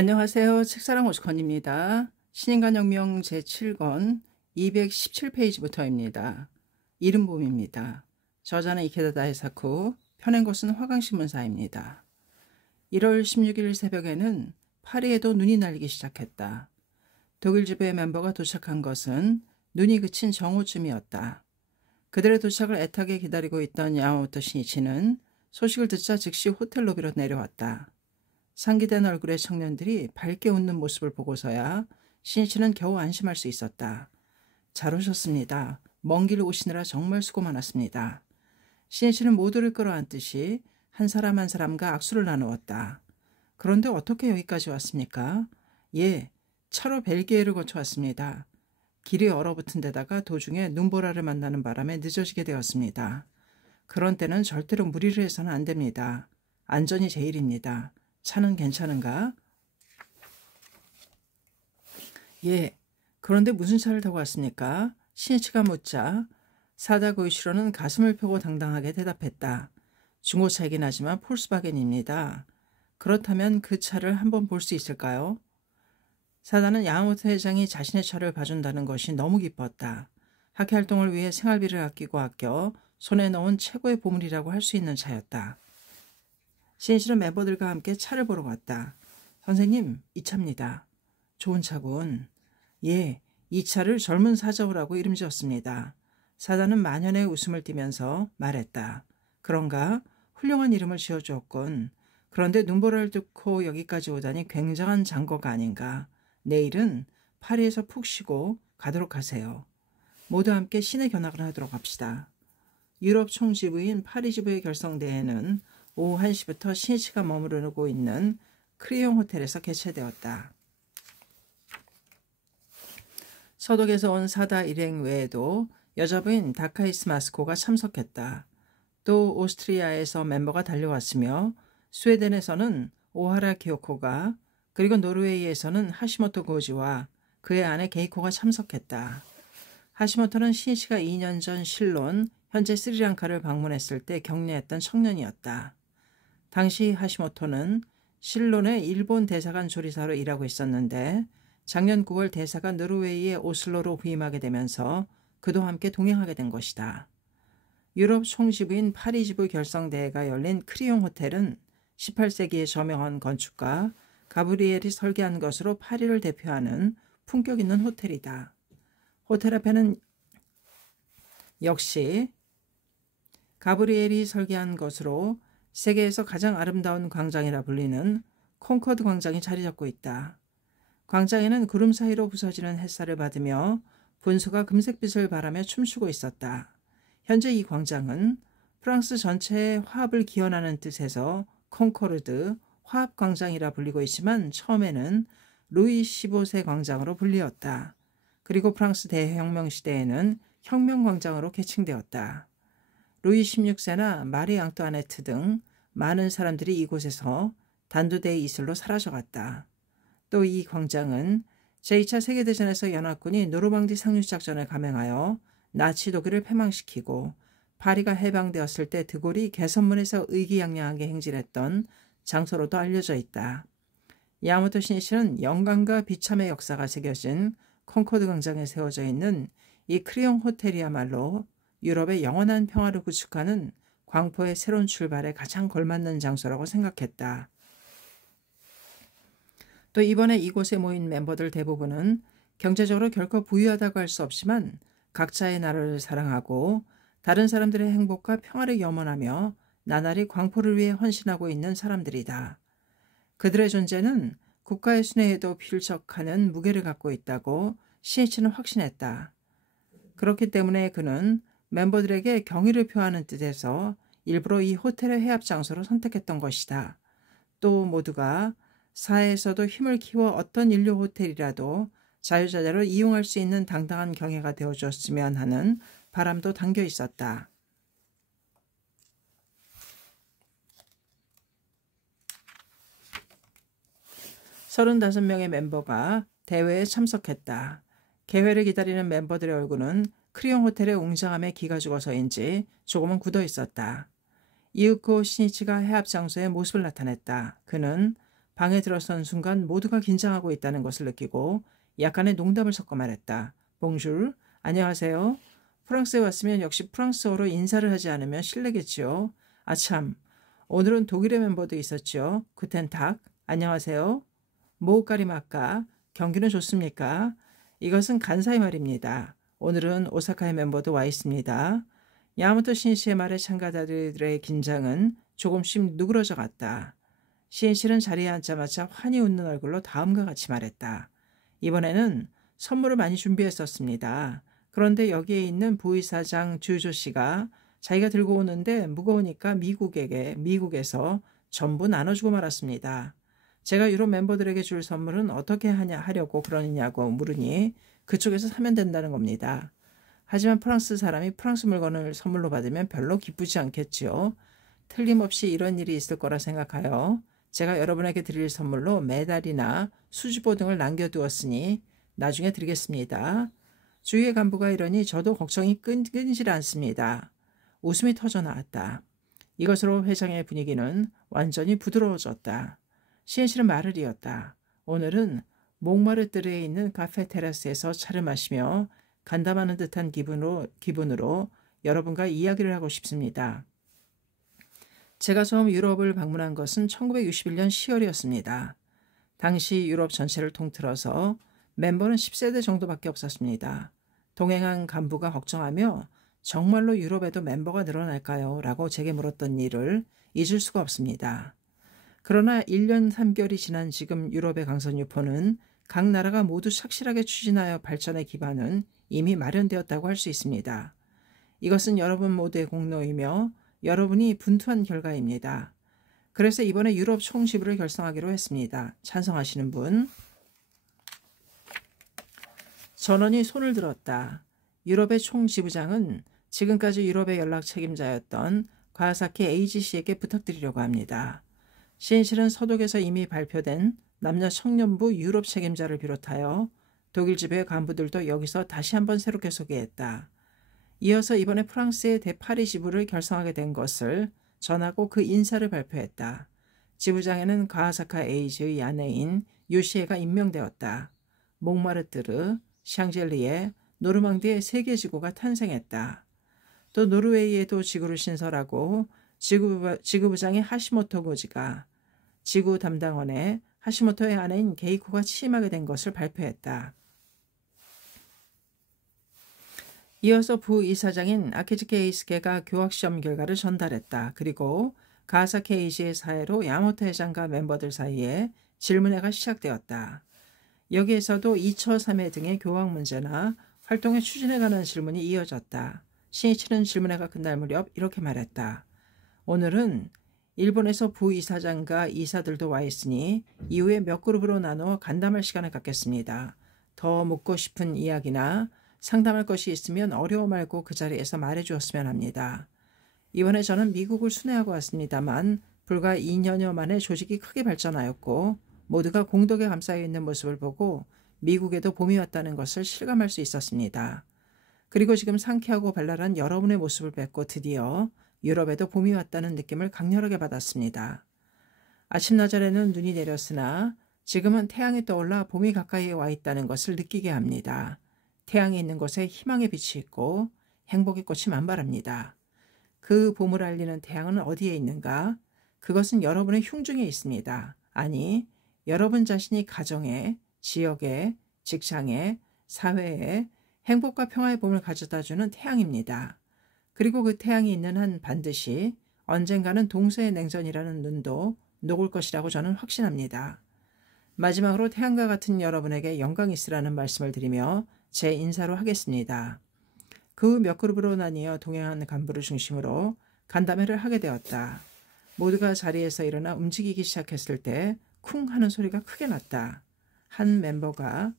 안녕하세요. 책사랑 오시건입니다. 신인간혁명 제7권 217페이지부터입니다. 이른봄입니다. 저자는 이케다 다이사쿠, 펴낸 것은 화강신문사입니다. 1월 16일 새벽에는 파리에도 눈이 날리기 시작했다. 독일 지부의 멤버가 도착한 것은 눈이 그친 정오쯤이었다. 그들의 도착을 애타게 기다리고 있던 야마모토 신이치는 소식을 듣자 즉시 호텔 로비로 내려왔다. 상기된 얼굴의 청년들이 밝게 웃는 모습을 보고서야 신이치는 겨우 안심할 수 있었다. 잘 오셨습니다. 먼 길 오시느라 정말 수고 많았습니다. 신이치는 모두를 끌어안듯이 한 사람 한 사람과 악수를 나누었다. 그런데 어떻게 여기까지 왔습니까? 예, 차로 벨기에를 거쳐 왔습니다. 길이 얼어붙은 데다가 도중에 눈보라를 만나는 바람에 늦어지게 되었습니다. 그런 때는 절대로 무리를 해서는 안 됩니다. 안전이 제일입니다. 차는 괜찮은가? 예, 그런데 무슨 차를 타고 왔습니까? 신이치가 묻자 사다 고이시로는 가슴을 펴고 당당하게 대답했다. 중고차이긴 하지만 폴스바겐입니다. 그렇다면 그 차를 한번 볼 수 있을까요? 사다는 야마모토 회장이 자신의 차를 봐준다는 것이 너무 기뻤다. 학회활동을 위해 생활비를 아껴 손에 넣은 최고의 보물이라고 할 수 있는 차였다. 신이치는 멤버들과 함께 차를 보러 갔다. 선생님, 이 차입니다. 좋은 차군. 예, 이 차를 젊은 사자오라고 이름 지었습니다. 사자는 만연의 웃음을 띠면서 말했다. 그런가? 훌륭한 이름을 지어주었군. 그런데 눈보라를 뚫고 여기까지 오다니 굉장한 장거가 아닌가. 내일은 파리에서 푹 쉬고 가도록 하세요. 모두 함께 시내 견학을 하도록 합시다. 유럽 총지부인 파리 지부의 결성대회는 오후 1시부터 신이치가 머무르고 있는 크리용 호텔에서 개최되었다. 서독에서 온 사다 일행 외에도 여자부인 다카이스 마스코가 참석했다. 또 오스트리아에서 멤버가 달려왔으며 스웨덴에서는 오하라 기요코가 그리고 노르웨이에서는 하시모토 고지와 그의 아내 게이코가 참석했다. 하시모토는 신이치가 2년 전 실론, 현재 스리랑카를 방문했을 때 격려했던 청년이었다. 당시 하시모토는 실론의 일본 대사관 조리사로 일하고 있었는데 작년 9월 대사가 노르웨이의 오슬로로 부임하게 되면서 그도 함께 동행하게 된 것이다. 유럽 총지부인 파리 지부 결성대회가 열린 크리용 호텔은 18세기의 저명한 건축가 가브리엘이 설계한 것으로 파리를 대표하는 품격 있는 호텔이다. 호텔 앞에는 역시 가브리엘이 설계한 것으로 세계에서 가장 아름다운 광장이라 불리는 콩코드 광장이 자리 잡고 있다. 광장에는 구름 사이로 부서지는 햇살을 받으며 분수가 금색빛을 바라며 춤추고 있었다. 현재 이 광장은 프랑스 전체의 화합을 기원하는 뜻에서 콩코르드 화합광장이라 불리고 있지만 처음에는 루이 15세 광장으로 불리었다. 그리고 프랑스 대혁명 시대에는 혁명광장으로 개칭되었다. 루이 16세나 마리 앙뚜아네트 등 많은 사람들이 이곳에서 단두대의 이슬로 사라져갔다. 또 이 광장은 제2차 세계대전에서 연합군이 노르망디 상륙작전을 감행하여 나치 독일을 패망시키고 파리가 해방되었을 때 드골이 개선문에서 의기양양하게 행진했던 장소로도 알려져 있다. 야마모토 신이치는 영광과 비참의 역사가 새겨진 콩코드 광장에 세워져 있는 이 크리용 호텔이야말로 유럽의 영원한 평화를 구축하는 광포의 새로운 출발에 가장 걸맞는 장소라고 생각했다. 또 이번에 이곳에 모인 멤버들 대부분은 경제적으로 결코 부유하다고 할 수 없지만 각자의 나라를 사랑하고 다른 사람들의 행복과 평화를 염원하며 나날이 광포를 위해 헌신하고 있는 사람들이다. 그들의 존재는 국가의 순회에도 필적하는 무게를 갖고 있다고 신이치는 확신했다. 그렇기 때문에 그는 멤버들에게 경의를 표하는 뜻에서 일부러 이 호텔의 해합 장소로 선택했던 것이다. 또 모두가 사회에서도 힘을 키워 어떤 인류 호텔이라도 자유자재로 이용할 수 있는 당당한 경애가 되어줬으면 하는 바람도 담겨 있었다. 35명의 멤버가 대회에 참석했다. 개회를 기다리는 멤버들의 얼굴은 크리용 호텔의 웅장함에 기가 죽어서인지 조금은 굳어 있었다. 이윽고 신이치가 해합 장소에 모습을 나타냈다. 그는 방에 들어선 순간 모두가 긴장하고 있다는 것을 느끼고 약간의 농담을 섞어 말했다. 봉줄, 안녕하세요. 프랑스에 왔으면 역시 프랑스어로 인사를 하지 않으면 실례겠지요. 아참, 오늘은 독일의 멤버도 있었죠. 구텐탁, 안녕하세요. 모까리마까, 경기는 좋습니까? 이것은 간사이 말입니다. 오늘은 오사카의 멤버도 와 있습니다. 야마토 신씨의 말에 참가자들의 긴장은 조금씩 누그러져 갔다. 신씨는 자리에 앉자마자 환히 웃는 얼굴로 다음과 같이 말했다. 이번에는 선물을 많이 준비했었습니다. 그런데 여기에 있는 부의사장 주조 씨가 자기가 들고 오는데 무거우니까 미국에서 전부 나눠주고 말았습니다. 제가 유럽 멤버들에게 줄 선물은 어떻게 하려고 그러느냐고 물으니 그쪽에서 사면 된다는 겁니다. 하지만 프랑스 사람이 프랑스 물건을 선물로 받으면 별로 기쁘지 않겠지요. 틀림없이 이런 일이 있을 거라 생각하여 제가 여러분에게 드릴 선물로 메달이나 수지보 등을 남겨두었으니 나중에 드리겠습니다. 주위의 간부가 이러니 저도 걱정이 끊이질 않습니다. 웃음이 터져 나왔다. 이것으로 회장의 분위기는 완전히 부드러워졌다. 시엔씨는 말을 이었다. 오늘은 몽마르뜨르에 있는 카페 테라스에서 차를 마시며 간담하는 듯한 기분으로 여러분과 이야기를 하고 싶습니다. 제가 처음 유럽을 방문한 것은 1961년 10월이었습니다. 당시 유럽 전체를 통틀어서 멤버는 10세대 정도밖에 없었습니다. 동행한 간부가 걱정하며 정말로 유럽에도 멤버가 늘어날까요? 라고 제게 물었던 일을 잊을 수가 없습니다. 그러나 1년 3개월이 지난 지금 유럽의 강선 유포는 각 나라가 모두 착실하게 추진하여 발전의 기반은 이미 마련되었다고 할 수 있습니다. 이것은 여러분 모두의 공로이며 여러분이 분투한 결과입니다. 그래서 이번에 유럽 총지부를 결성하기로 했습니다. 찬성하시는 분? 전원이 손을 들었다. 유럽의 총지부장은 지금까지 유럽의 연락 책임자였던 가와사키 에이지 씨에게 부탁드리려고 합니다. 시엔실은 서독에서 이미 발표된 남녀 청년부 유럽 책임자를 비롯하여 독일 지부의 간부들도 여기서 다시 한번 새롭게 소개했다. 이어서 이번에 프랑스의 대파리 지부를 결성하게 된 것을 전하고 그 인사를 발표했다. 지부장에는 가와사카 에이지의 아내인 요시에가 임명되었다. 몽마르뜨르, 샹젤리에, 노르망디의 3개 지구가 탄생했다. 또 노르웨이에도 지구를 신설하고 지구부장의 하시모토 고지가 지구 담당원에 하시모토의 아내인 게이코가 취임하게 된 것을 발표했다. 이어서 부이사장인 아키즈키 에이스케가 교학시험 결과를 전달했다. 그리고 가와사키 에이지의 사회로 야마토 회장과 멤버들 사이에 질문회가 시작되었다. 여기에서도 2처 3회 등의 교학 문제나 활동의 추진에 관한 질문이 이어졌다. 신이치는 질문회가 끝날 무렵 이렇게 말했다. 오늘은 일본에서 부이사장과 이사들도 와 있으니 이후에 몇 그룹으로 나누어 간담할 시간을 갖겠습니다. 더 묻고 싶은 이야기나 상담할 것이 있으면 어려워 말고 그 자리에서 말해 주었으면 합니다. 이번에 저는 미국을 순회하고 왔습니다만 불과 2년여 만에 조직이 크게 발전하였고 모두가 공덕에 감싸여 있는 모습을 보고 미국에도 봄이 왔다는 것을 실감할 수 있었습니다. 그리고 지금 상쾌하고 발랄한 여러분의 모습을 뵙고 드디어 유럽에도 봄이 왔다는 느낌을 강렬하게 받았습니다. 아침나절에는 눈이 내렸으나 지금은 태양이 떠올라 봄이 가까이에 와 있다는 것을 느끼게 합니다. 태양이 있는 곳에 희망의 빛이 있고 행복의 꽃이 만발합니다. 그 봄을 알리는 태양은 어디에 있는가? 그것은 여러분의 흉중에 있습니다. 아니, 여러분 자신이 가정에, 지역에, 직장에, 사회에 행복과 평화의 봄을 가져다주는 태양입니다. 그리고 그 태양이 있는 한 반드시 언젠가는 동서의 냉전이라는 눈도 녹을 것이라고 저는 확신합니다. 마지막으로 태양과 같은 여러분에게 영광이 있으라는 말씀을 드리며 제 인사로 하겠습니다. 그 몇 그룹으로 나뉘어 동행하는 간부를 중심으로 간담회를 하게 되었다. 모두가 자리에서 일어나 움직이기 시작했을 때 쿵 하는 소리가 크게 났다. 한 멤버가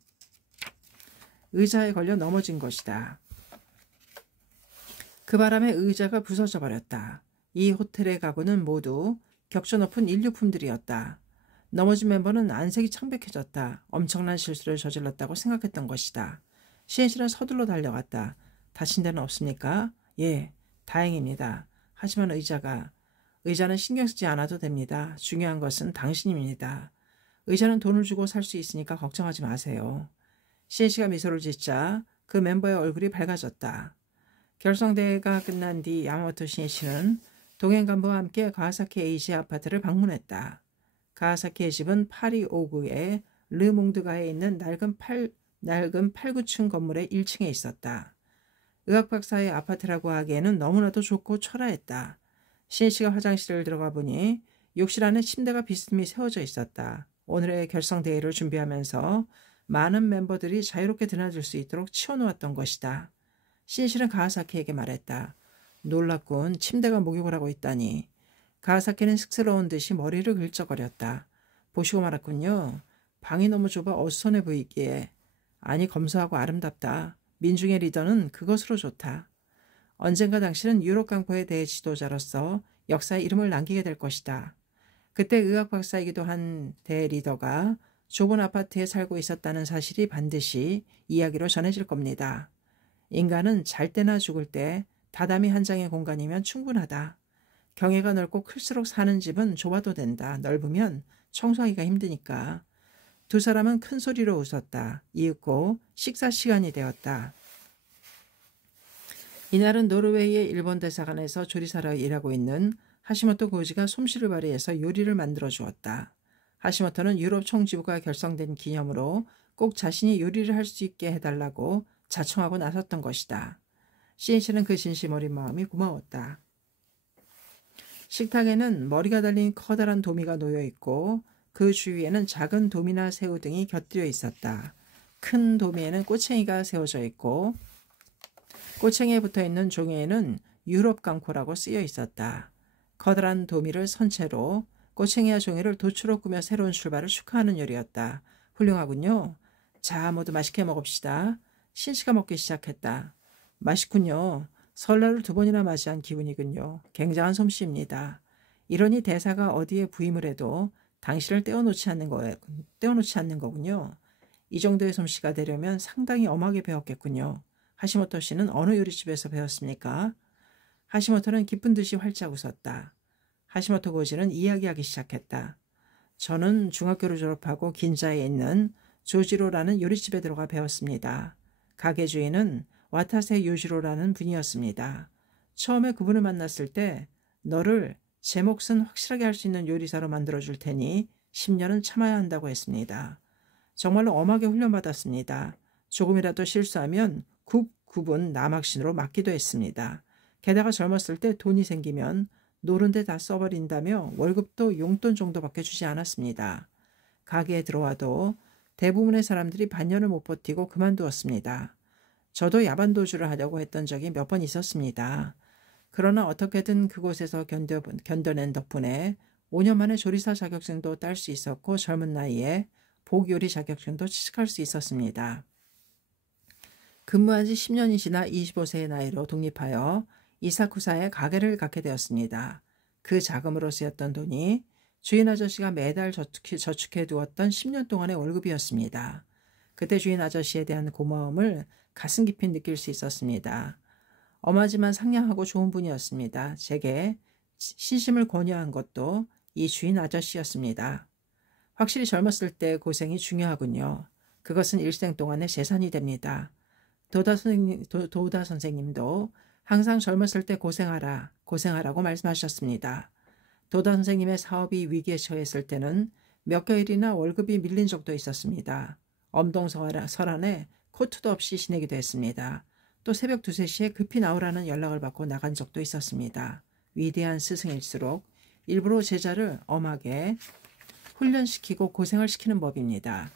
의자에 걸려 넘어진 것이다. 그 바람에 의자가 부서져 버렸다. 이 호텔의 가구는 모두 격조 높은 인류품들이었다. 넘어진 멤버는 안색이 창백해졌다. 엄청난 실수를 저질렀다고 생각했던 것이다. 시엔실은 서둘러 달려갔다. 다친 데는 없습니까? 예, 다행입니다. 하지만 의자는 신경 쓰지 않아도 됩니다. 중요한 것은 당신입니다. 의자는 돈을 주고 살 수 있으니까 걱정하지 마세요. 시인 씨가 미소를 짓자 그 멤버의 얼굴이 밝아졌다. 결성대회가 끝난 뒤 야마모토 시인 씨는 동행 간부와 함께 가와사키 에이지 아파트를 방문했다. 가와사키의 집은 파리 5구의 르몽드가에 있는 낡은 8, 9층 건물의 1층에 있었다. 의학 박사의 아파트라고 하기에는 너무나도 좁고 초라했다. 시인 씨가 화장실을 들어가 보니 욕실 안에 침대가 비스듬히 세워져 있었다. 오늘의 결성대회를 준비하면서 많은 멤버들이 자유롭게 드나들 수 있도록 치워놓았던 것이다. 시인 씨는 가와사키에게 말했다. 놀랍군. 침대가 목욕을 하고 있다니. 가와사키는 쑥스러운 듯이 머리를 긁적거렸다. 보시고 말았군요. 방이 너무 좁아 어수선해 보이기에. 아니 검소하고 아름답다. 민중의 리더는 그것으로 좋다. 언젠가 당신은 유럽 강포의 대지도자로서 역사에 이름을 남기게 될 것이다. 그때 의학 박사이기도 한 대리더가 좁은 아파트에 살고 있었다는 사실이 반드시 이야기로 전해질 겁니다. 인간은 잘 때나 죽을 때 다다미 한 장의 공간이면 충분하다. 경애가 넓고 클수록 사는 집은 좁아도 된다. 넓으면 청소하기가 힘드니까. 두 사람은 큰 소리로 웃었다. 이윽고 식사 시간이 되었다. 이날은 노르웨이의 일본 대사관에서 조리사로 일하고 있는 하시모토 고지가 솜씨를 발휘해서 요리를 만들어 주었다. 하시모토는 유럽 총지부가 결성된 기념으로 꼭 자신이 요리를 할 수 있게 해달라고 자청하고 나섰던 것이다. 시인 씨는 그 진심 어린 마음이 고마웠다. 식탁에는 머리가 달린 커다란 도미가 놓여 있고 그 주위에는 작은 도미나 새우 등이 곁들여 있었다. 큰 도미에는 꼬챙이가 세워져 있고 꼬챙이에 붙어있는 종이에는 유럽 강포라고 쓰여 있었다. 커다란 도미를 선채로 꼬챙이와 종이를 도추로 꾸며 새로운 출발을 축하하는 요리였다. 훌륭하군요. 자, 모두 맛있게 먹읍시다. 신씨가 먹기 시작했다. 맛있군요. 설날을 2번이나 맞이한 기분이군요. 굉장한 솜씨입니다. 이러니 대사가 어디에 부임을 해도 당신을 떼어놓지 않는 거군요. 이 정도의 솜씨가 되려면 상당히 엄하게 배웠겠군요. 하시모토 씨는 어느 요리집에서 배웠습니까? 하시모토는 기쁜 듯이 활짝 웃었다. 하시모토 고지는 이야기하기 시작했다. 저는 중학교를 졸업하고 긴자에 있는 조지로라는 요리집에 들어가 배웠습니다. 가게 주인은 와타세 요지로라는 분이었습니다. 처음에 그분을 만났을 때 너를 제 몫은 확실하게 할 수 있는 요리사로 만들어줄 테니 10년은 참아야 한다고 했습니다. 정말로 엄하게 훈련받았습니다. 조금이라도 실수하면 굽은 남학신으로 맞기도 했습니다. 게다가 젊었을 때 돈이 생기면 노른데 다 써버린다며 월급도 용돈 정도밖에 주지 않았습니다. 가게에 들어와도 대부분의 사람들이 반년을 못 버티고 그만두었습니다. 저도 야반도주를 하려고 했던 적이 몇 번 있었습니다. 그러나 어떻게든 그곳에서 견뎌낸 덕분에 5년 만에 조리사 자격증도 딸 수 있었고 젊은 나이에 복요리 자격증도 취득할 수 있었습니다. 근무한 지 10년이 지나 25세의 나이로 독립하여 이사쿠사에 가게를 갖게 되었습니다. 그 자금으로 쓰였던 돈이 주인 아저씨가 매달 저축해 두었던 10년 동안의 월급이었습니다. 그때 주인 아저씨에 대한 고마움을 가슴 깊이 느낄 수 있었습니다. 엄하지만 상냥하고 좋은 분이었습니다. 제게 신심을 권유한 것도 이 주인 아저씨였습니다. 확실히 젊었을 때 고생이 중요하군요. 그것은 일생 동안의 재산이 됩니다. 도다 선생님도 항상 젊었을 때 고생하라고 말씀하셨습니다. 도다 선생님의 사업이 위기에 처했을 때는 몇 개월이나 월급이 밀린 적도 있었습니다. 엄동설안에 코트도 없이 지내기도 했습니다. 또 새벽 2, 3시에 급히 나오라는 연락을 받고 나간 적도 있었습니다. 위대한 스승일수록 일부러 제자를 엄하게 훈련시키고 고생을 시키는 법입니다.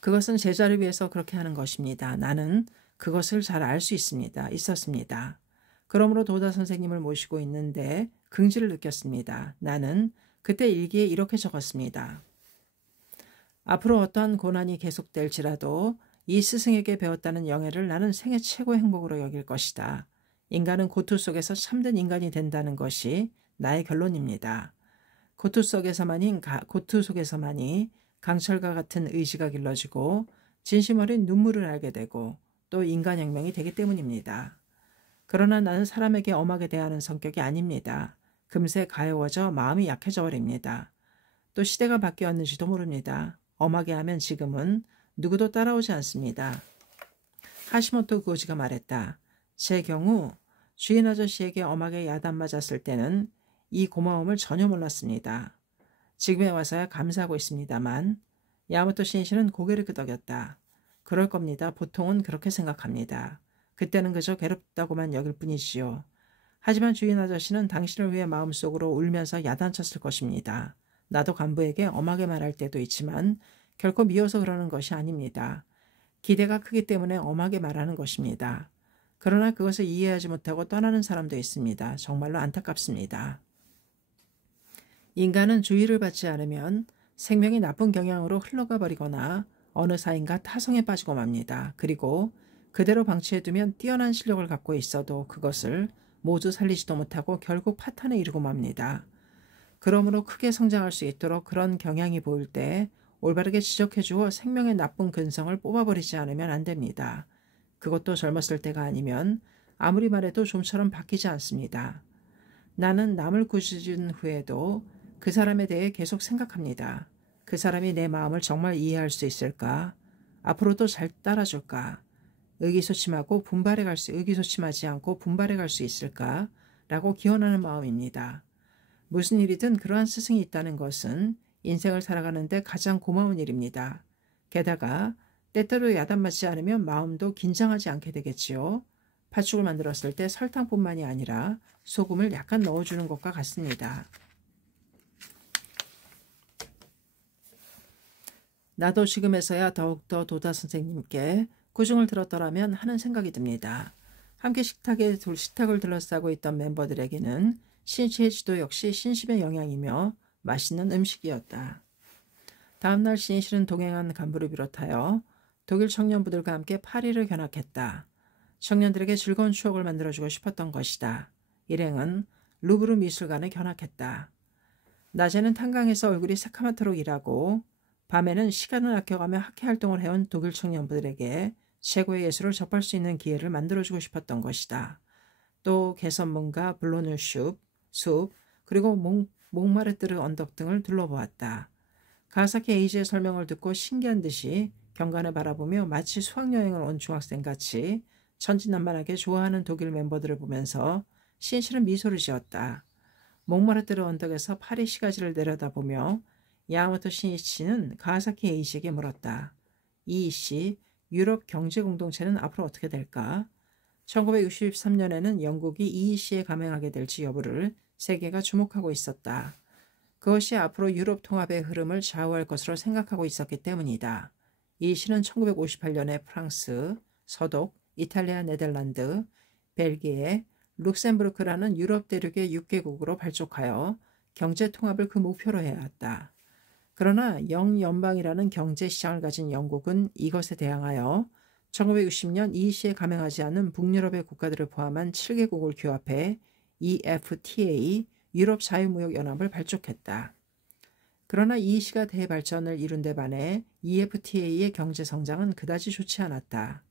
그것은 제자를 위해서 그렇게 하는 것입니다. 나는 그것을 잘 알 수 있었습니다. 그러므로 도다 선생님을 모시고 있는데 긍지를 느꼈습니다. 나는 그때 일기에 이렇게 적었습니다. 앞으로 어떠한 고난이 계속될지라도 이 스승에게 배웠다는 영예를 나는 생애 최고의 행복으로 여길 것이다. 인간은 고투 속에서 참된 인간이 된다는 것이 나의 결론입니다. 고투 속에서만이 강철과 같은 의지가 길러지고 진심 어린 눈물을 알게 되고 또 인간혁명이 되기 때문입니다. 그러나 나는 사람에게 엄하게 대하는 성격이 아닙니다. 금세 가여워져 마음이 약해져 버립니다. 또 시대가 바뀌었는지도 모릅니다. 엄하게 하면 지금은 누구도 따라오지 않습니다. 하시모토 고지가 말했다. 제 경우 주인 아저씨에게 엄하게 야단 맞았을 때는 이 고마움을 전혀 몰랐습니다. 지금에 와서야 감사하고 있습니다만 야마토 신이시는 고개를 끄덕였다. 그럴 겁니다. 보통은 그렇게 생각합니다. 그때는 그저 괴롭다고만 여길 뿐이지요. 하지만 주인 아저씨는 당신을 위해 마음속으로 울면서 야단쳤을 것입니다. 나도 간부에게 엄하게 말할 때도 있지만 결코 미워서 그러는 것이 아닙니다. 기대가 크기 때문에 엄하게 말하는 것입니다. 그러나 그것을 이해하지 못하고 떠나는 사람도 있습니다. 정말로 안타깝습니다. 인간은 주의를 받지 않으면 생명이 나쁜 경향으로 흘러가 버리거나 어느 사이인가 타성에 빠지고 맙니다. 그리고 그대로 방치해두면 뛰어난 실력을 갖고 있어도 그것을 모두 살리지도 못하고 결국 파탄에 이르고 맙니다. 그러므로 크게 성장할 수 있도록 그런 경향이 보일 때 올바르게 지적해주어 생명의 나쁜 근성을 뽑아버리지 않으면 안 됩니다. 그것도 젊었을 때가 아니면 아무리 말해도 좀처럼 바뀌지 않습니다. 나는 남을 꾸짖은 후에도 그 사람에 대해 계속 생각합니다. 그 사람이 내 마음을 정말 이해할 수 있을까? 앞으로도 잘 따라줄까? 의기소침하지 않고 분발해 갈 수 있을까? 라고 기원하는 마음입니다. 무슨 일이든 그러한 스승이 있다는 것은 인생을 살아가는데 가장 고마운 일입니다. 게다가 때때로 야단맞지 않으면 마음도 긴장하지 않게 되겠지요. 팥죽을 만들었을 때 설탕뿐만이 아니라 소금을 약간 넣어주는 것과 같습니다. 나도 지금에서야 더욱더 도다 선생님께 구중을 들었더라면 하는 생각이 듭니다. 함께 식탁을 둘러싸고 있던 멤버들에게는 신씨의 지도 역시 신심의 영향이며 맛있는 음식이었다. 다음날 신씨는 동행한 간부를 비롯하여 독일 청년부들과 함께 파리를 견학했다. 청년들에게 즐거운 추억을 만들어주고 싶었던 것이다. 일행은 루브르 미술관에 견학했다. 낮에는 탄광에서 얼굴이 새카맣도록 일하고 밤에는 시간을 아껴가며 학회활동을 해온 독일 청년부들에게 최고의 예술을 접할 수 있는 기회를 만들어주고 싶었던 것이다. 또 개선문과 블로누 숲, 그리고 몽마르트르 언덕 등을 둘러보았다. 가사키 에이지의 설명을 듣고 신기한 듯이 경관을 바라보며 마치 수학여행을 온 중학생같이 천진난만하게 좋아하는 독일 멤버들을 보면서 신실은 미소를 지었다. 몽마르트르 언덕에서 파리 시가지를 내려다보며 야마토 신이치는 가사키 에이지에게 물었다. 이이씨, 유럽 경제공동체는 앞으로 어떻게 될까? 1963년에는 영국이 이이씨에 감행하게 될지 여부를 세계가 주목하고 있었다. 그것이 앞으로 유럽 통합의 흐름을 좌우할 것으로 생각하고 있었기 때문이다. 이이씨는 1958년에 프랑스, 서독, 이탈리아, 네덜란드, 벨기에, 룩셈부르크라는 유럽 대륙의 6개국으로 발족하여 경제 통합을 그 목표로 해왔다. 그러나 영연방이라는 경제시장을 가진 영국은 이것에 대항하여 1960년 이이씨에 감행하지 않은 북유럽의 국가들을 포함한 7개국을 규합해 EFTA, 유럽 자유무역연합을 발족했다. 그러나 이이씨가 대발전을 이룬 데 반해 EFTA의 경제성장은 그다지 좋지 않았다.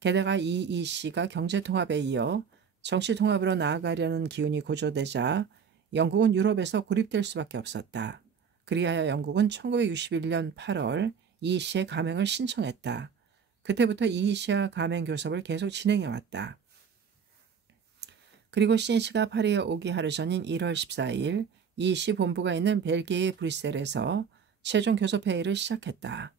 게다가 EEC가 경제통합에 이어 정치통합으로 나아가려는 기운이 고조되자 영국은 유럽에서 고립될 수밖에 없었다. 그리하여 영국은 1961년 8월 EEC의 감행을 신청했다. 그때부터 EEC와 감행 교섭을 계속 진행해왔다. 그리고 신씨가 파리에 오기 하루 전인 1월 14일 EEC 본부가 있는 벨기에의 브뤼셀에서 최종 교섭회의를 시작했다.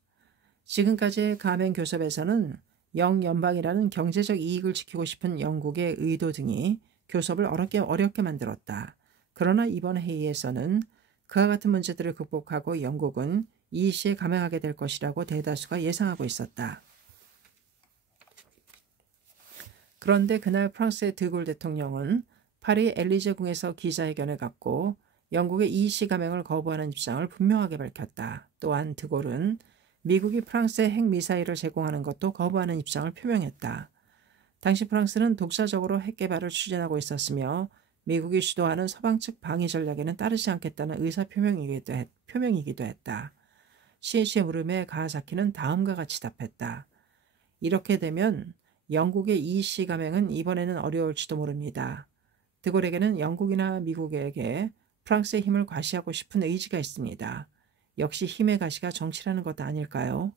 지금까지의 감행 교섭에서는 영연방이라는 경제적 이익을 지키고 싶은 영국의 의도 등이 교섭을 어렵게 만들었다. 그러나 이번 회의에서는 그와 같은 문제들을 극복하고 영국은 EEC에 감행하게 될 것이라고 대다수가 예상하고 있었다. 그런데 그날 프랑스의 드골 대통령은 파리 엘리제궁에서 기자회견을 갖고 영국의 EEC 감행을 거부하는 입장을 분명하게 밝혔다. 또한 드골은 미국이 프랑스에 핵미사일을 제공하는 것도 거부하는 입장을 표명했다. 당시 프랑스는 독자적으로 핵개발을 추진하고 있었으며 미국이 주도하는 서방 측 방위 전략에는 따르지 않겠다는 표명이기도 했다. 신씨의 물음에 가하사키는 다음과 같이 답했다. 이렇게 되면 영국의 EEC 감행은 이번에는 어려울지도 모릅니다. 드골에게는 영국이나 미국에게 프랑스의 힘을 과시하고 싶은 의지가 있습니다. 역시 힘의 가시가 정치라는 것 아닐까요?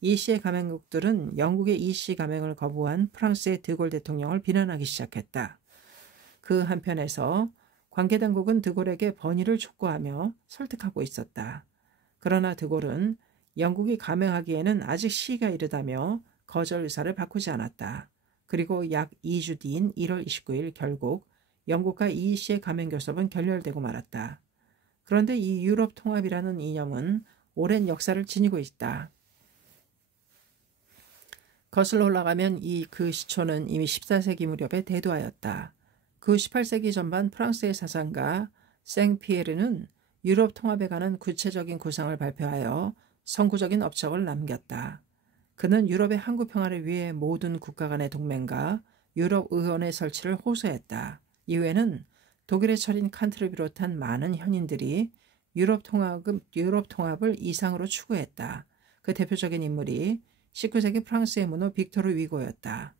이씨의 가맹국들은 영국의 이씨 가맹을 거부한 프랑스의 드골 대통령을 비난하기 시작했다. 그 한편에서 관계당국은 드골에게 번의를 촉구하며 설득하고 있었다. 그러나 드골은 영국이 가맹하기에는 아직 시기가 이르다며 거절 의사를 바꾸지 않았다. 그리고 약 2주 뒤인 1월 29일 결국 영국과 이씨의 가맹교섭은 결렬되고 말았다. 그런데 이 유럽 통합이라는 이념은 오랜 역사를 지니고 있다. 거슬러 올라가면 그 시초는 이미 14세기 무렵에 대두하였다. 그 18세기 전반 프랑스의 사상가 생피에르는 유럽 통합에 관한 구체적인 구상을 발표하여 선구적인 업적을 남겼다. 그는 유럽의 항구 평화를 위해 모든 국가 간의 동맹과 유럽 의원의 설치를 호소했다. 이후에는 독일의 철인 칸트를 비롯한 많은 현인들이 유럽 통합을 이상으로 추구했다. 그 대표적인 인물이 19세기 프랑스의 문호 빅토르 위고였다.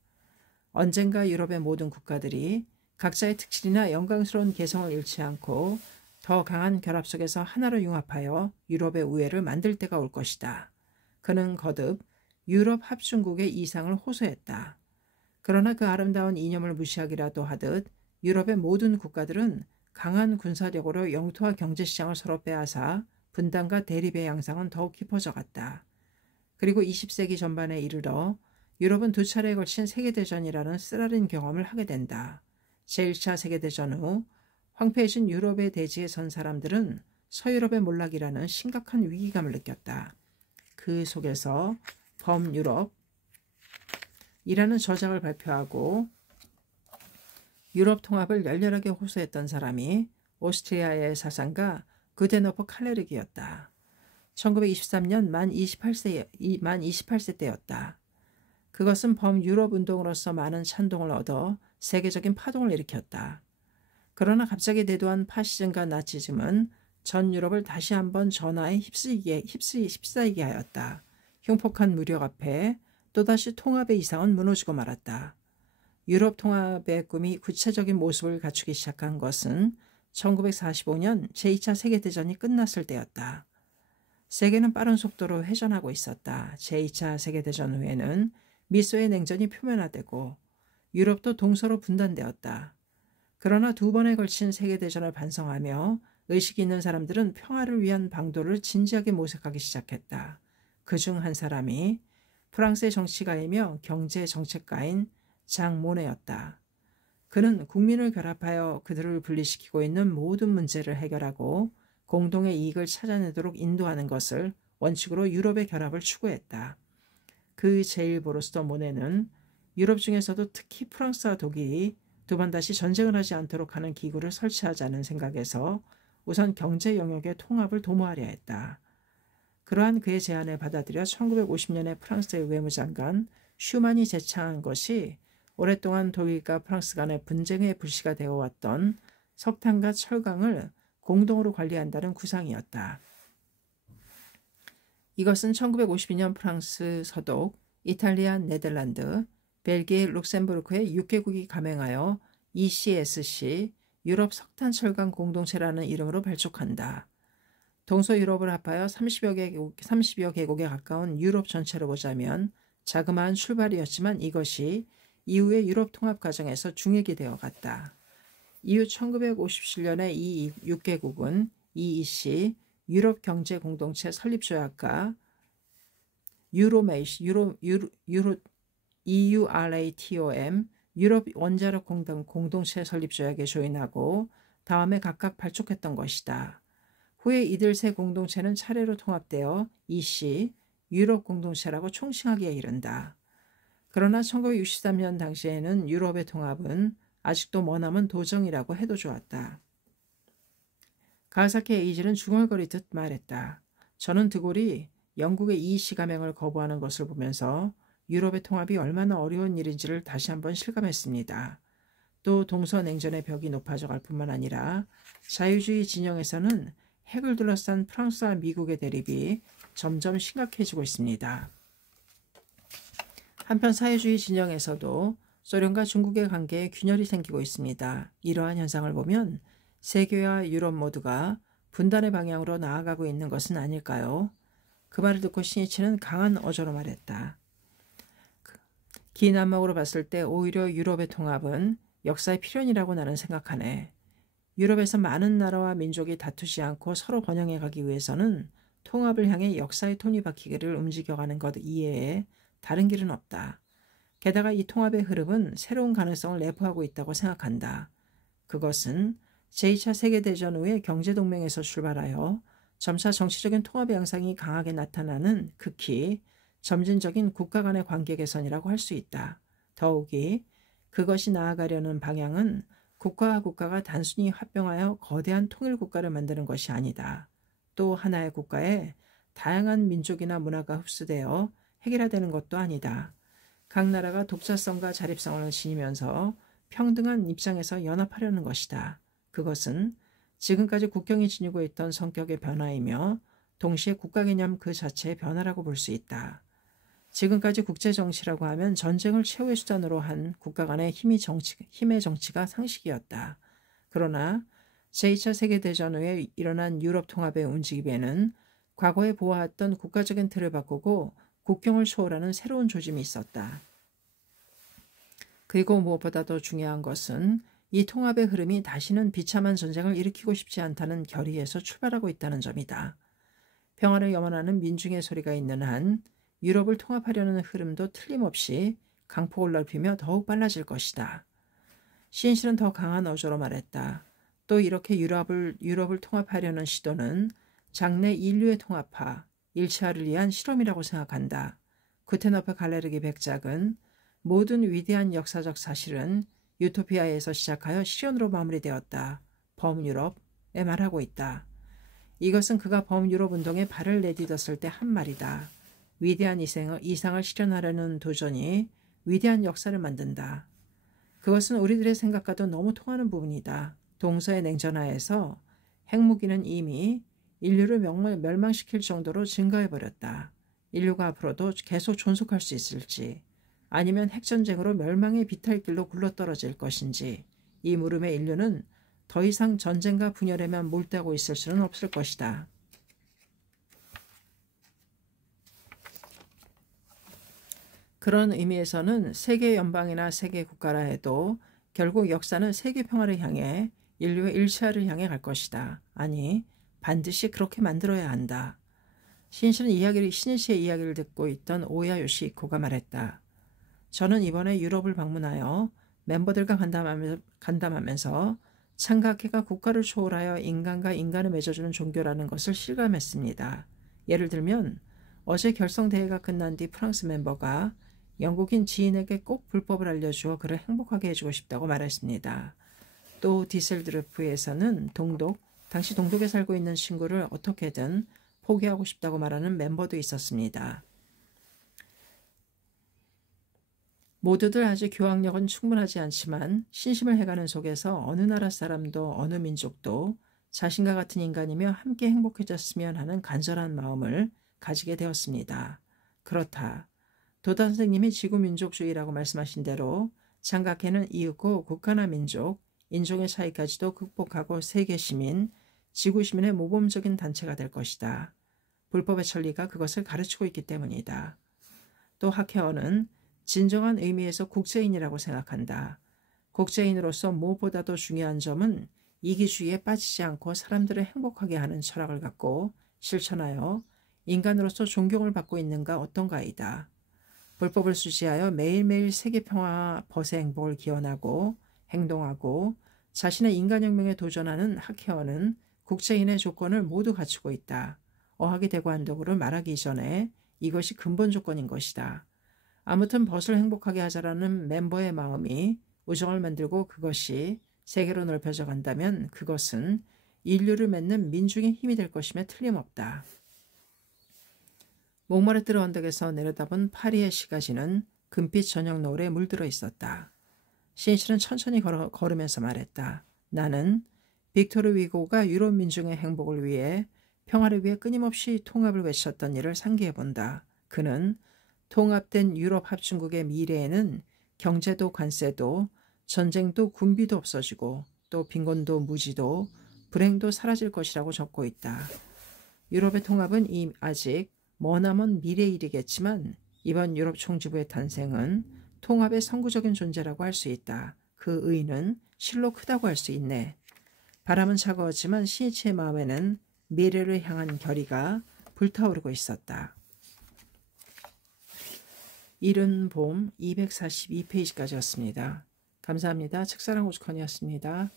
언젠가 유럽의 모든 국가들이 각자의 특질이나 영광스러운 개성을 잃지 않고 더 강한 결합 속에서 하나로 융합하여 유럽의 우애를 만들 때가 올 것이다. 그는 거듭 유럽 합중국의 이상을 호소했다. 그러나 그 아름다운 이념을 무시하기라도 하듯 유럽의 모든 국가들은 강한 군사력으로 영토와 경제시장을 서로 빼앗아 분단과 대립의 양상은 더욱 깊어져 갔다. 그리고 20세기 전반에 이르러 유럽은 두 차례에 걸친 세계대전이라는 쓰라린 경험을 하게 된다. 제1차 세계대전 후 황폐해진 유럽의 대지에 선 사람들은 서유럽의 몰락이라는 심각한 위기감을 느꼈다. 그 속에서 범유럽이라는 저작을 발표하고 유럽 통합을 열렬하게 호소했던 사람이 오스트리아의 사상가 구데노프 칼레르기였다. 1923년 만 28세 때였다. 그것은 범유럽 운동으로서 많은 찬동을 얻어 세계적인 파동을 일으켰다. 그러나 갑자기 대두한 파시즘과 나치즘은 전 유럽을 다시 한번 전화에 휩싸이게 하였다. 흉폭한 무력 앞에 또다시 통합의 이상은 무너지고 말았다. 유럽 통합의 꿈이 구체적인 모습을 갖추기 시작한 것은 1945년 제2차 세계대전이 끝났을 때였다. 세계는 빠른 속도로 회전하고 있었다. 제2차 세계대전 후에는 미소의 냉전이 표면화되고 유럽도 동서로 분단되었다. 그러나 두 번에 걸친 세계대전을 반성하며 의식이 있는 사람들은 평화를 위한 방도를 진지하게 모색하기 시작했다. 그중 한 사람이 프랑스의 정치가이며 경제정책가인 장 모네였다. 그는 국민을 결합하여 그들을 분리시키고 있는 모든 문제를 해결하고 공동의 이익을 찾아내도록 인도하는 것을 원칙으로 유럽의 결합을 추구했다. 그 제일보로스터 모네는 유럽 중에서도 특히 프랑스와 독일이 두 번 다시 전쟁을 하지 않도록 하는 기구를 설치하자는 생각에서 우선 경제 영역의 통합을 도모하려 했다. 그러한 그의 제안을 받아들여 1950년에 프랑스의 외무장관 슈만이 제창한 것이 오랫동안 독일과 프랑스 간의 분쟁의 불씨가 되어왔던 석탄과 철강을 공동으로 관리한다는 구상이었다. 이것은 1952년 프랑스 서독, 이탈리아, 네덜란드, 벨기에, 룩셈부르크의 6개국이 가맹하여 ECSC, 유럽 석탄 철강 공동체라는 이름으로 발족한다. 동서유럽을 합하여 30여 개국에 가까운 유럽 전체로 보자면 자그마한 출발이었지만 이것이 이후의 유럽 통합 과정에서 중액이 되어갔다. 이후 1957년에 이 6개국은 EEC, 유럽 경제 공동체 설립 조약과 EURATOM, 유럽 원자력 공동체 설립 조약에 조인하고 다음에 각각 발족했던 것이다. 후에 이들 세 공동체는 차례로 통합되어 EC, 유럽 공동체라고 총칭하기에 이른다. 그러나 1963년 당시에는 유럽의 통합은 아직도 머나먼 도정이라고 해도 좋았다. 가와사키 에이지는 중얼거리듯 말했다. 저는 드골이 영국의 EC 가맹을 거부하는 것을 보면서 유럽의 통합이 얼마나 어려운 일인지를 다시 한번 실감했습니다. 또 동서냉전의 벽이 높아져 갈 뿐만 아니라 자유주의 진영에서는 핵을 둘러싼 프랑스와 미국의 대립이 점점 심각해지고 있습니다. 한편 사회주의 진영에서도 소련과 중국의 관계에 균열이 생기고 있습니다. 이러한 현상을 보면 세계와 유럽 모두가 분단의 방향으로 나아가고 있는 것은 아닐까요? 그 말을 듣고 신이치는 강한 어조로 말했다. 긴 안목으로 봤을 때 오히려 유럽의 통합은 역사의 필연이라고 나는 생각하네. 유럽에서 많은 나라와 민족이 다투지 않고 서로 번영해 가기 위해서는 통합을 향해 역사의 톱니 바퀴를 움직여가는 것 이외에 다른 길은 없다. 게다가 이 통합의 흐름은 새로운 가능성을 내포하고 있다고 생각한다. 그것은 제2차 세계대전 후의 경제동맹에서 출발하여 점차 정치적인 통합의 양상이 강하게 나타나는 극히 점진적인 국가 간의 관계 개선이라고 할 수 있다. 더욱이 그것이 나아가려는 방향은 국가와 국가가 단순히 합병하여 거대한 통일국가를 만드는 것이 아니다. 또 하나의 국가에 다양한 민족이나 문화가 흡수되어 해결화되는 것도 아니다. 각 나라가 독자성과 자립성을 지니면서 평등한 입장에서 연합하려는 것이다. 그것은 지금까지 국경이 지니고 있던 성격의 변화이며 동시에 국가 개념 그 자체의 변화라고 볼 수 있다. 지금까지 국제정치라고 하면 전쟁을 최후의 수단으로 한 국가 간의 힘의 정치가 상식이었다. 그러나 제2차 세계대전 후에 일어난 유럽 통합의 움직임에는 과거에 보아왔던 국가적인 틀을 바꾸고 국경을 초월하는 새로운 조짐이 있었다. 그리고 무엇보다 더 중요한 것은 이 통합의 흐름이 다시는 비참한 전쟁을 일으키고 싶지 않다는 결의에서 출발하고 있다는 점이다. 평화를 염원하는 민중의 소리가 있는 한 유럽을 통합하려는 흐름도 틀림없이 강폭을 넓히며 더욱 빨라질 것이다. 시인실은 더 강한 어조로 말했다. 또 이렇게 유럽을 통합하려는 시도는 장래 인류의 통합화, 일체화를 위한 실험이라고 생각한다. 구텐호프 갈레르기 백작은 모든 위대한 역사적 사실은 유토피아에서 시작하여 실현으로 마무리되었다. 범유럽에 말하고 있다. 이것은 그가 범유럽 운동에 발을 내딛었을 때 한 말이다. 위대한 이상을 실현하려는 도전이 위대한 역사를 만든다. 그것은 우리들의 생각과도 너무 통하는 부분이다. 동서의 냉전하에서 핵무기는 이미 인류를 멸망시킬 정도로 증가해버렸다. 인류가 앞으로도 계속 존속할 수 있을지 아니면 핵전쟁으로 멸망의 비탈길로 굴러떨어질 것인지 이 물음에 인류는 더 이상 전쟁과 분열에만 몰두하고 있을 수는 없을 것이다. 그런 의미에서는 세계 연방이나 세계 국가라 해도 결국 역사는 세계 평화를 향해 인류의 일체화를 향해 갈 것이다. 아니, 반드시 그렇게 만들어야 한다. 신이치의 이야기를 듣고 있던 오야 요시히코가 말했다. 저는 이번에 유럽을 방문하여 멤버들과 간담하면서 창각회가 국가를 초월하여 인간과 인간을 맺어주는 종교라는 것을 실감했습니다. 예를 들면 어제 결성대회가 끝난 뒤 프랑스 멤버가 영국인 지인에게 꼭 불법을 알려주어 그를 행복하게 해주고 싶다고 말했습니다. 또 디셀드르프에서는 당시 동독에 살고 있는 친구를 어떻게든 포기하고 싶다고 말하는 멤버도 있었습니다. 모두들 아직 교황력은 충분하지 않지만 신심을 해가는 속에서 어느 나라 사람도 어느 민족도 자신과 같은 인간이며 함께 행복해졌으면 하는 간절한 마음을 가지게 되었습니다. 그렇다. 도다 선생님이 지구민족주의라고 말씀하신 대로 장각회는 이윽고 국가나 민족, 인종의 차이까지도 극복하고 세계시민, 지구시민의 모범적인 단체가 될 것이다. 불법의 천리가 그것을 가르치고 있기 때문이다. 또 학회어는 진정한 의미에서 국제인이라고 생각한다. 국제인으로서 무엇보다도 중요한 점은 이기주의에 빠지지 않고 사람들을 행복하게 하는 철학을 갖고 실천하여 인간으로서 존경을 받고 있는가 어떤가이다. 불법을 수지하여 매일매일 세계평화 벗의 행복을 기원하고 행동하고 자신의 인간혁명에 도전하는 학회어는 국제인의 조건을 모두 갖추고 있다. 어학이 대관적으로 말하기 이전에 이것이 근본 조건인 것이다. 아무튼 벗을 행복하게 하자라는 멤버의 마음이 우정을 만들고 그것이 세계로 넓혀져 간다면 그것은 인류를 맺는 민중의 힘이 될 것임에 틀림없다. 목마르뜨르 언덕에서 내려다본 파리의 시가지는 금빛 저녁 노을에 물들어 있었다. 신실은 천천히 걸으면서 말했다. 나는 빅토르 위고가 유럽 민중의 행복을 위해 평화를 위해 끊임없이 통합을 외쳤던 일을 상기해본다. 그는 통합된 유럽 합중국의 미래에는 경제도 관세도 전쟁도 군비도 없어지고 또 빈곤도 무지도 불행도 사라질 것이라고 적고 있다. 유럽의 통합은 아직 머나먼 미래에 이르겠지만 이번 유럽 총지부의 탄생은 통합의 선구적인 존재라고 할 수 있다. 그 의의는 실로 크다고 할 수 있네. 바람은 차가웠지만 시니치의 마음에는 미래를 향한 결의가 불타오르고 있었다. 이른 봄 242페이지까지였습니다. 감사합니다. 책사랑 오죽헌이었습니다.